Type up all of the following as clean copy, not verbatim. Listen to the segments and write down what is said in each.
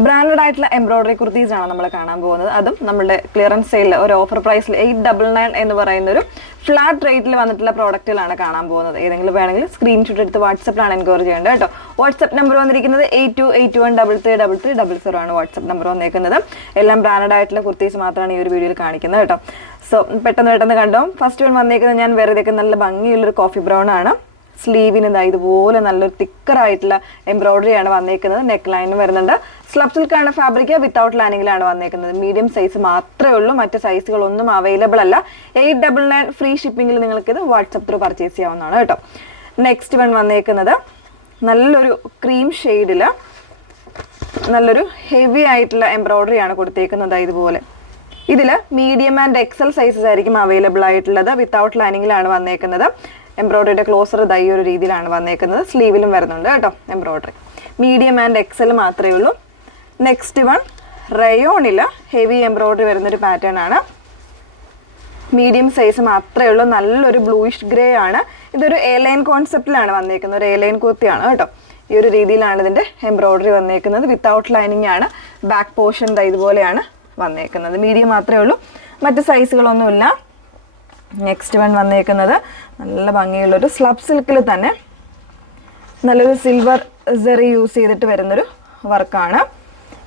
Branded ആയിട്ടുള്ള embroidery kurtis ആണ് നമ്മൾ കാണാൻ പോകുന്നത്. അതും നമ്മുടെ ക്ലിയറൻസ് സെയിലിൽ ഒരു ഓഫർ പ്രൈസിൽ 899 എന്ന് പറയുന്ന ഒരു ഫ്ലാറ്റ് റേറ്റിൽ വന്നിട്ടുള്ള പ്രോഡക്റ്റുകളാണ് കാണാൻ പോകുന്നത്. ഏതെങ്കിലും വേണമെങ്കിൽ സ്ക്രീൻഷോട്ട് എടുത്ത് വാട്സപ്പിലാണ് എൻക്വയറി ചെയ്യേണ്ടത് കേട്ടോ. വാട്സപ്പ് നമ്പർ വന്നിരിക്കുന്നത് 8281333300 ആണ് വാട്സപ്പ് നമ്പർ വന്നിരിക്കുന്നത്. എല്ലാം ബ്രാൻഡഡ് ആയിട്ടുള്ള കുർത്തീസ് മാത്രമാണ് ഈ ഒരു വീഡിയോയിൽ കാണിക്കുന്നത് കേട്ടോ. സോ പെട്ടെന്ന് കണ്ടോ. ഫസ്റ്റ് വൺ വന്നിരിക്കുന്നത് ഞാൻ വെറുതെ നല്ല ഭംഗിയുള്ളൊരു കോഫി ബ്രൗൺ ആണ്. സ്ലീവിന് ഇതുപോലെ നല്ലൊരു തിക്കറായിട്ടുള്ള എംബ്രോയിഡറി ആണ് വന്നേക്കുന്നത്. നെക്ക് ലൈനും വരുന്നുണ്ട്. സ്ലബ് സിൽക്കാണ് ഫാബ്രിക്, വിത്തൗട്ട് ലൈനിങ്ങിലാണ് വന്നേക്കുന്നത്. മീഡിയം സൈസ് മാത്രമേ ഉള്ളൂ, മറ്റ് സൈസുകളൊന്നും അവൈലബിൾ അല്ല. 899 ഫ്രീ ഷിപ്പിംഗിൽ നിങ്ങൾക്ക് ഇത് വാട്സപ്പ് ത്രൂ പർച്ചേസ് ചെയ്യാവുന്നതാണ് കേട്ടോ. നെക്സ്റ്റ് വൺ വന്നേക്കുന്നത് നല്ലൊരു ക്രീം ഷെയ്ഡിൽ നല്ലൊരു ഹെവി ആയിട്ടുള്ള എംബ്രോയിഡറി ആണ് കൊടുത്തേക്കുന്നത്. ഇതുപോലെ ഇതിൽ മീഡിയം ആൻഡ് എക്സൽ സൈസസ് ആയിരിക്കും അവൈലബിൾ ആയിട്ടുള്ളത്. വിത്തൗട്ട് ലൈനിങ്ങിലാണ് വന്നേക്കുന്നത്. എംബ്രോയിഡറിയുടെ ക്ലോസർ ഈ ഒരു രീതിയിലാണ് വന്നേക്കുന്നത്. സ്ലീവിലും വരുന്നുണ്ട് കേട്ടോ എംബ്രോയിഡറി. മീഡിയം ആൻഡ് എക്സൽ മാത്രമേ ഉള്ളൂ. നെക്സ്റ്റ് വൺ റയോണിൽ ഹെവി എംബ്രോയിഡറി വരുന്നൊരു പാറ്റേൺ ആണ്. മീഡിയം സൈസ് മാത്രമേ ഉള്ളൂ. നല്ലൊരു ബ്ലൂയിഷ് ഗ്രേ ആണ്. ഇതൊരു എ ലൈൻ കോൺസെപ്റ്റിലാണ് വന്നേക്കുന്നത്. ഒരു എ ലൈൻ കുർത്തിയാണ് കേട്ടോ. ഈ ഒരു രീതിയിലാണ് ഇതിൻ്റെ എംബ്രോയിഡറി വന്നേക്കുന്നത്. വിത്തൗട്ട് ലൈനിങ് ആണ്. ബാക്ക് പോർഷൻ ഇതുപോലെയാണ് വന്നേക്കുന്നത്. മീഡിയം മാത്രമേ ഉള്ളൂ, മറ്റ് സൈസുകളൊന്നുമില്ല. നെക്സ്റ്റ് വൺ വന്നേക്കുന്നത് നല്ല ഭംഗിയുള്ളൊരു സ്ലബ് സിൽക്കിൽ തന്നെ നല്ലൊരു സിൽവർ സെറി യൂസ് ചെയ്തിട്ട് വരുന്നൊരു വർക്കാണ്.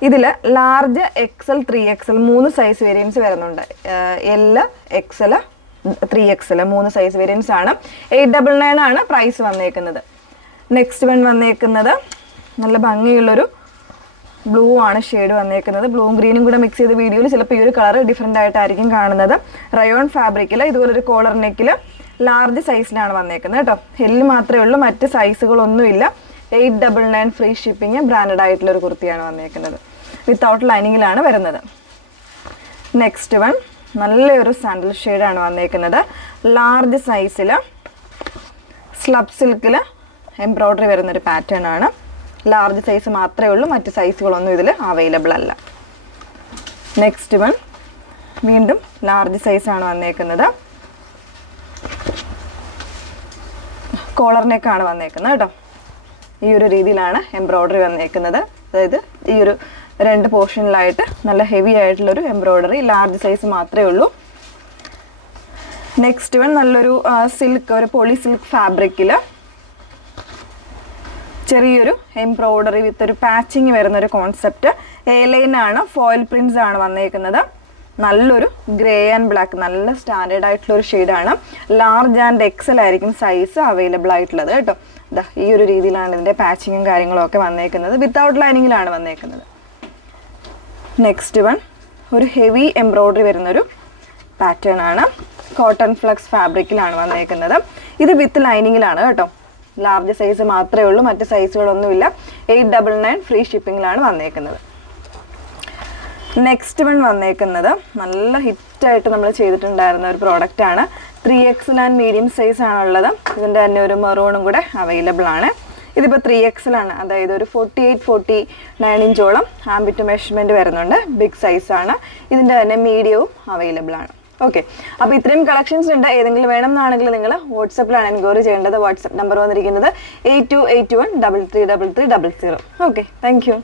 ഇതിൽ large XL 3XL 3 size variance വരുന്നുണ്ട്. L XL 3XL 3 size variance ആണ്. 899 ആണ് പ്രൈസ് വന്നേക്കുന്നത്. നെക്സ്റ്റ് വൺ വന്നേക്കുന്നത് നല്ല ഭംഗിയുള്ളൊരു ബ്ലൂ ആണ് ഷെയ്ഡ് വന്നേക്കുന്നത്. ബ്ലൂവും ഗ്രീനും കൂടെ മിക്സ് ചെയ്ത വീഡിയോയിൽ ചിലപ്പോൾ ഈ ഒരു കളർ ഡിഫറെൻ്റ് ആയിട്ടായിരിക്കും കാണുന്നത്. റയോൺ ഫാബ്രിക്കിൽ ഇതുപോലൊരു കോളർ നെക്കിൽ ലാർജ് സൈസിലാണ് വന്നേക്കുന്നത് കേട്ടോ. എല്ല് മാത്രമേ ഉള്ളൂ, മറ്റ് സൈസുകളൊന്നുമില്ല. 899 ഫ്രീ ഷിപ്പിംഗ്. ബ്രാൻഡഡ് ആയിട്ടുള്ളൊരു കുർത്തിയാണ് വന്നേക്കുന്നത്. വിത്തൗട്ട് ലൈനിങ്ങിലാണ് വരുന്നത്. നെക്സ്റ്റ് വൺ നല്ലൊരു സാൻഡൽ ഷെയ്ഡാണ് വന്നേക്കുന്നത്. ലാർജ് സൈസിൽ സ്ലബ് സിൽക്കിൽ എംബ്രോയിഡറി വരുന്നൊരു പാറ്റേൺ ആണ്. ലാർജ് സൈസ് മാത്രമേ ഉള്ളൂ, മറ്റ് സൈസുകളൊന്നും ഇതിൽ അവൈലബിൾ അല്ല. നെക്സ്റ്റ് വൺ വീണ്ടും ലാർജ് സൈസാണ് വന്നേക്കുന്നത്. കോളർ നെക്കാണ് വന്നേക്കുന്നത് കേട്ടോ. ഈ ഒരു രീതിയിലാണ് എംബ്രോയിഡറി വന്നേക്കുന്നത്. അതായത് ഈ ഒരു 2 പോർഷനിലായിട്ട് നല്ല ഹെവി ആയിട്ടുള്ളൊരു എംബ്രോയിഡറി. ലാർജ് സൈസ് മാത്രമേ ഉള്ളൂ. നെക്സ്റ്റ് വൺ നല്ലൊരു സിൽക്ക്, ഒരു പോളി സിൽക്ക് ഫാബ്രിക്കിൽ ചെറിയൊരു എംബ്രോയിഡറി വിത്ത് ഒരു പാച്ചിങ് വരുന്നൊരു കോൺസെപ്റ്റ്. എ ലൈൻ ആണ്. ഫോയിൽ പ്രിൻസ് ആണ് വന്നേക്കുന്നത്. നല്ലൊരു ഗ്രേ ആൻഡ് ബ്ലാക്ക്, നല്ല സ്റ്റാൻഡേർഡ് ആയിട്ടുള്ള ഒരു ഷെയ്ഡാണ്. ലാർജ് ആൻഡ് എക്സൽ ആയിരിക്കും സൈസ് അവൈലബിൾ ആയിട്ടുള്ളത് കേട്ടോ. ഈ ഒരു രീതിയിലാണ് ഇതിൻ്റെ പാച്ചിങ്ങും കാര്യങ്ങളും ഒക്കെ വന്നേക്കുന്നത്. വിത്തൗട്ട് ലൈനിങ്ങിലാണ് വന്നേക്കുന്നത്. നെക്സ്റ്റ് വൺ ഒരു ഹെവി എംബ്രോയിഡറി വരുന്നൊരു പാറ്റേൺ ആണ്. കോട്ടൺ ഫ്ലക്സ് ഫാബ്രിക്കിലാണ് വന്നേക്കുന്നത്. ഇത് വിത്ത് ലൈനിങ്ങിലാണ് കേട്ടോ. ലാർജ് സൈസ് മാത്രമേ ഉള്ളൂ, മറ്റ് സൈസുകളൊന്നുമില്ല. 899 ഫ്രീ ഷിപ്പിങ്ങിലാണ് വന്നേക്കുന്നത്. നെക്സ്റ്റ് വൺ വന്നേക്കുന്നത് നല്ല ഹിറ്റായിട്ട് നമ്മൾ ചെയ്തിട്ടുണ്ടായിരുന്ന ഒരു പ്രോഡക്റ്റാണ്. 3XL ആൻഡ് മീഡിയം സൈസ് ആണുള്ളത്. ഇതിൻ്റെ തന്നെ ഒരു മെറൂണും കൂടെ അവൈലബിൾ ആണ്. ഇതിപ്പോൾ 3XL ആണ്. അതായത് ഒരു 48-49 ഇഞ്ചോളം ആംബിറ്റ് മെഷർമെൻറ്റ് വരുന്നുണ്ട്. ബിഗ് സൈസാണ്. ഇതിൻ്റെ തന്നെ മീഡിയവും അവൈലബിൾ ആണ്. ഓക്കെ, അപ്പോൾ ഇത്രയും കളക്ഷൻസ് ഉണ്ട്. ഏതെങ്കിലും വേണം എന്നാണെങ്കിൽ നിങ്ങൾ വാട്സപ്പിലാണ് എൻക്വയറി ചെയ്യേണ്ടത്. വാട്സപ്പ് നമ്പർ വന്നിരിക്കുന്നത് 8281333300. Okay, thank you.